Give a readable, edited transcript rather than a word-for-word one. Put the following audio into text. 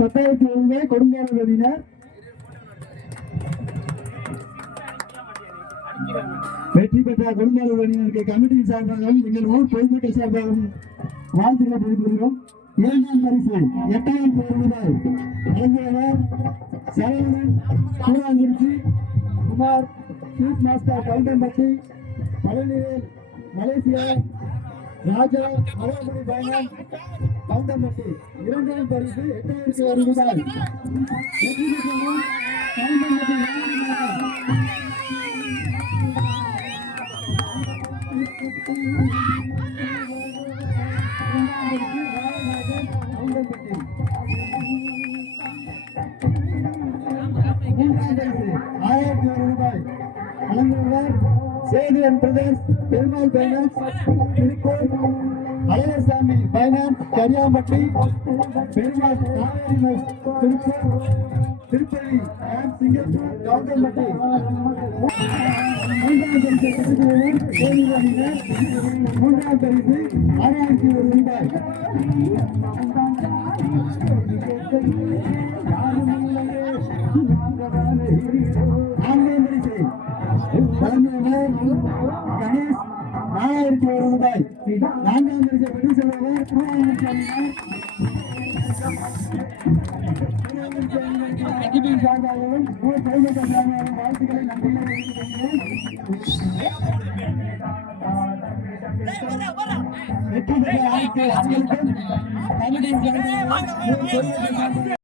10,000 கொடுங்காலூர் அணியினர். வெற்றி பெற்ற கொடுங்காலூர் அணியினருக்கு கமிட்டியின் சார்பாகவும் எங்கள் ஊர் பொதுமக்கள் சார்பாகவும் வாழ்த்துக்களை தெரிவித்துக் கொள்கிறோம். இரண்டாம் பரிசு 8,000 ரூபாய் வழங்குகிறவர் Saravanan Koozhangurichi Kumar chief master Goundampatti Palanivel Malaysia Raja Malarmani பயணம் கவுண்டம்பட்டி. இரண்டாம் பரிசு 8,000 ரூபாய். Sethuvan Pradesh Perumal finance Tiruppur Azhagarsamy finance Kariyampatti Perumal Tiruppur Tirupati Singapore Goundampatti. மூன்றாம் பரிசு 6,000 ரூபாய். நான்காம் பரிசு கணேஷ் 4,000 ரூபாய். நான்காம் பரிசை பெற்று செல்பவர் சார்பாகவும் வாழ்த்துக்களை நன்றிகளை வெற்றி பெற்ற அனைத்து